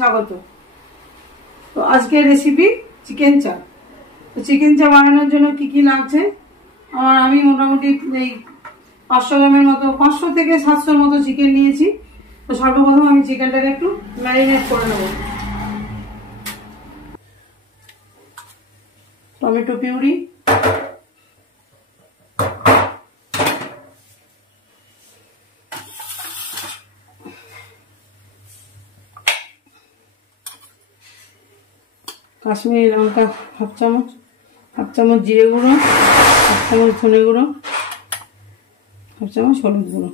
স্বাগত। তো আজকের রেসিপি চিকেন চাপ। তো চিকেন চাপ বানানোর জন্য কি কি লাগছে, আমি মোটামুটি এই 500 গ্রামের মতো, 500 থেকে 700 মতো চিকেন নিয়েছি। তো সর্বপ্রথম আমি চিকেনটাকে একটু ম্যারিনেট করে নেব। টমেটো পিউরি, কাশ্মীরি লঙ্কা হাফ চামচ জিরে গুঁড়ো, হাফ চামচ ধনে গুঁড়ো, হাফ চামচ হলুদ গুঁড়ো।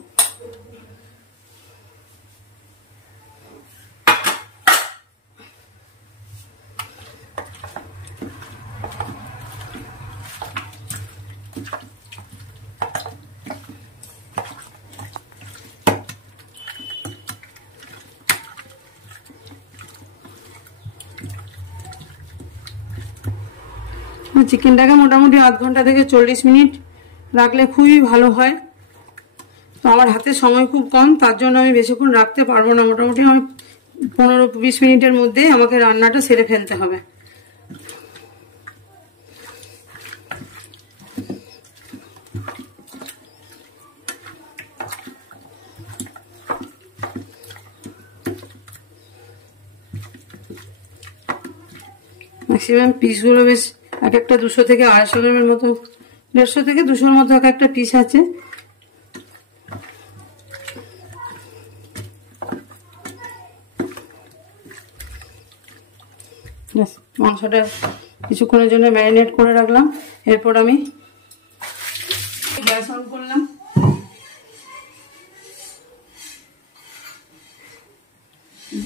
চিকেনটাকে মোটামুটি আধ ঘন্টা থেকে 40 মিনিট রাখলে খুবই ভালো হয়। তো আমার হাতে সময় খুব কম, তার জন্য আমি বেশিক্ষণ রাখতে পারবো না। মোটামুটি আমি 15-20 মিনিটের মধ্যে আমাকে রান্নাটা সেরে ফেলতে হবে। ম্যাক্সিমাম পিসগুলো বেশ এক একটা 200 থেকে 250 গ্রামের মতো, 150 থেকে 200-র মতো এক একটা পিস আছে। মাংসটা কিছুক্ষণের জন্য ম্যারিনেট করে রাখলাম। এরপর আমি গ্যাস অন করলাম।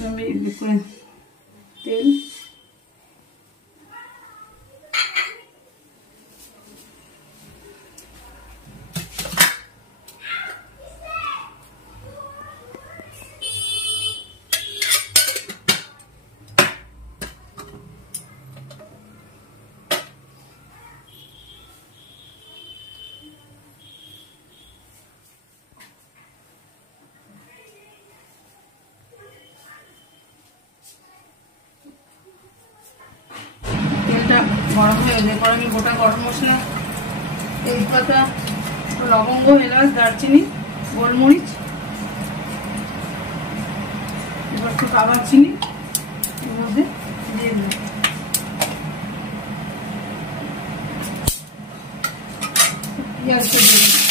আমি তেল, গরম হয়ে গেলে এরপর আমি গোটা গরম মশলা, তেজপাতা, লবঙ্গ, এলাচ, দারচিনি, গোলমরিচ, এবার একটু কাবাব চিনি এর মধ্যে দিয়ে দিলাম। পেঁয়াজটা দিয়ে দিলাম।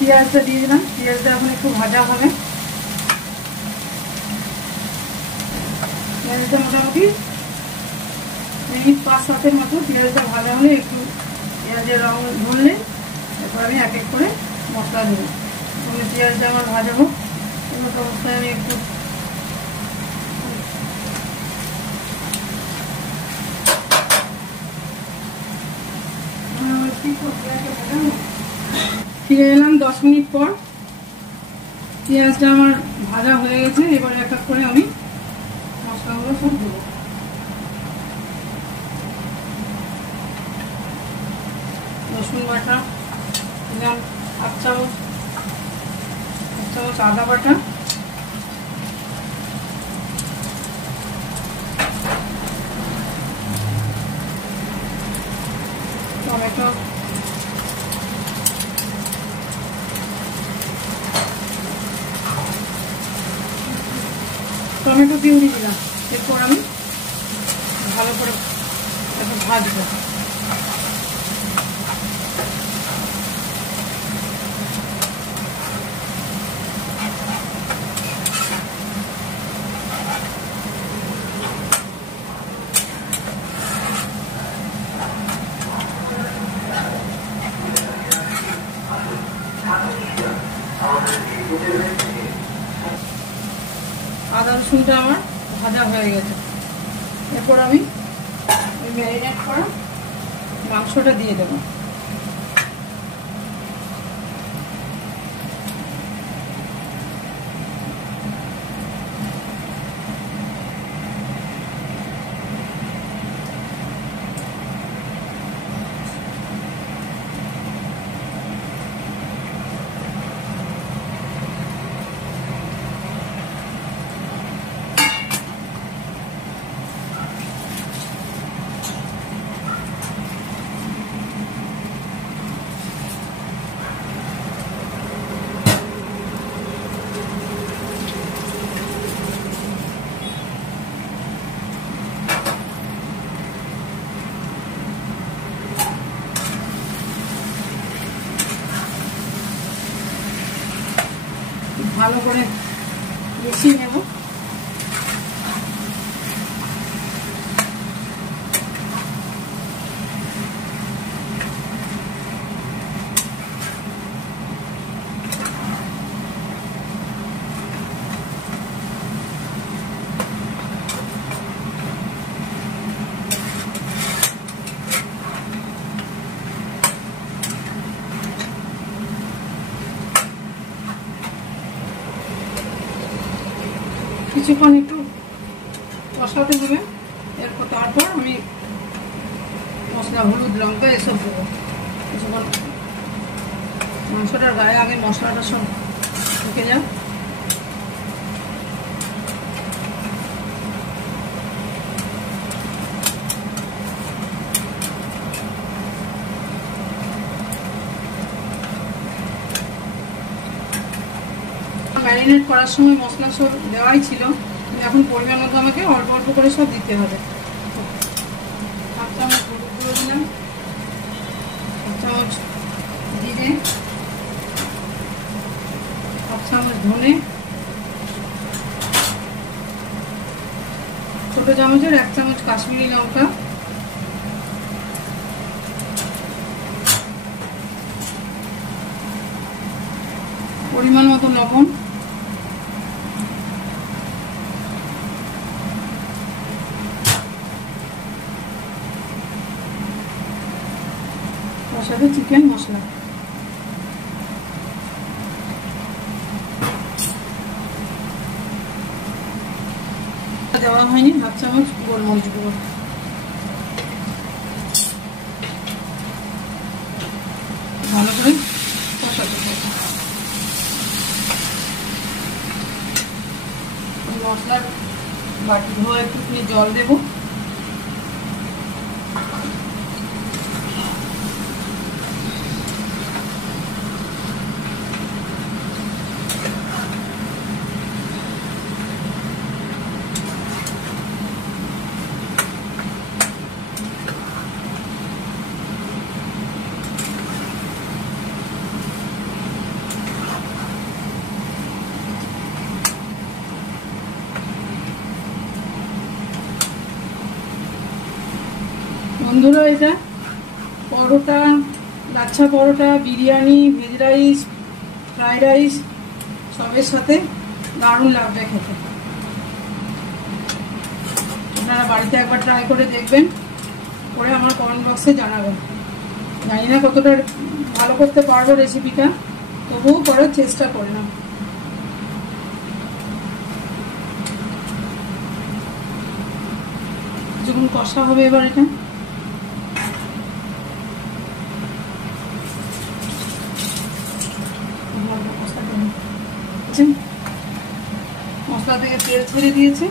পেঁয়াজটা দিয়ে দিলাম। পেঁয়াজটা এখন একটু ভাজা হবে। পেঁয়াজটা মোটামুটি মিনিট 5-7 মতো পেঁয়াজটা ভাজা হলে, একটু পেঁয়াজের রং ধরলে এরপর আমি এক এক করে মশলা দেবো। পেঁয়াজটা আমার ভাজা হোক। মতো অবস্থায় আমি একটু ফিরে এলাম 10 মিনিট পর। পেঁয়াজটা আমার ভাজা হয়ে গেছে। এবারে এক এক করে আমি মশলাগুলো সব দেবো। রসুন বাটা দিলাম হাফ চামচ, আদা বাটা, টমেটো, টমেটো পিউরি দিলাম। এরপর আমি ভালো করে একটু ভাজবো। আদা রসুনটা আমার ভাজা হয়ে গেছে। এরপর আমি ওই ম্যারিনেট করা মাংসটা দিয়ে দেবো। ভালো করে মিশিয়ে নেব। কিছুক্ষণ একটু কষাতে হবে, এরপর তারপর আমি মশলা, হলুদ, লঙ্কা এসব দেবো। কিছুক্ষণ মাংসটার গায়ে আগে মশলাটা সব ঢুকে যাক। ম্যারিনেট করার সময় মশলা সব দেওয়াই ছিল, এখন পরিমাণ মতো আমাকে অল্প অল্প করে সব দিতে হবে। হাফ চামচ হলুদ গুঁড়ো দিলাম, হাফ চামচ জিরে, হাফ চামচ ধনে, ছোট চামচের 1 চামচ কাশ্মীরি লঙ্কা, পরিমাণ মতো লবণ, তার সাথে চিকেন মশলা। দেওয়া হয়নি, হাফ চামচ গোলমরিচ গুঁড়ো। ভালো করে কষাতে হবে। মশলার বাটি ধোয়া একটুখানি জল দেবো। বন্ধুরা, এটা paratha, lachha paratha, biryani, veg rice, fried rice সবের সাথে দারুণ লাগবে খেতে। আপনারা বাড়িতে একবার ট্রাই করে দেখবেন, করে আমার কমেন্ট বক্সে জানাবেন। জানি না কতটা ভালো করতে পারবো রেসিপিটা, তবুও করার চেষ্টা করলাম। যখন কষা হবে এবার এটা মশলা থেকে তেল ছেড়ে দিয়েছে।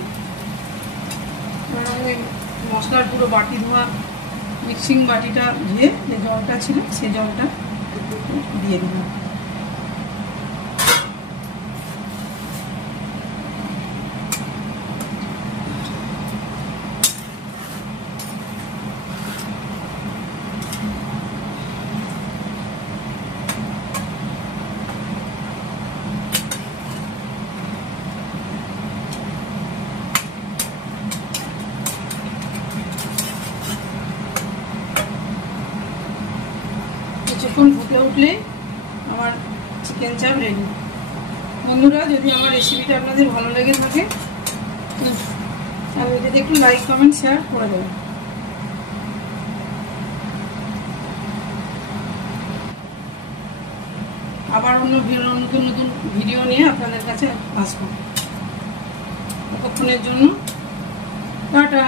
মশলার পুরো বাটি ধোয়া মিক্সিং বাটিটা ধুয়ে যে জলটা ছিল সেই জলটা দিয়ে দিলাম। কিছুক্ষণ ফুটে উঠলে আমার চিকেন চাপ রেডি। বন্ধুরা, যদি আমার রেসিপিটা আপনাদের ভালো লেগে থাকে তাহলে যদি একটু লাইক, কমেন্ট, শেয়ার করে দেবেন। আবার নতুন নতুন ভিডিও নিয়ে আপনাদের কাছে আসবো। ততক্ষণের জন্য টাটা।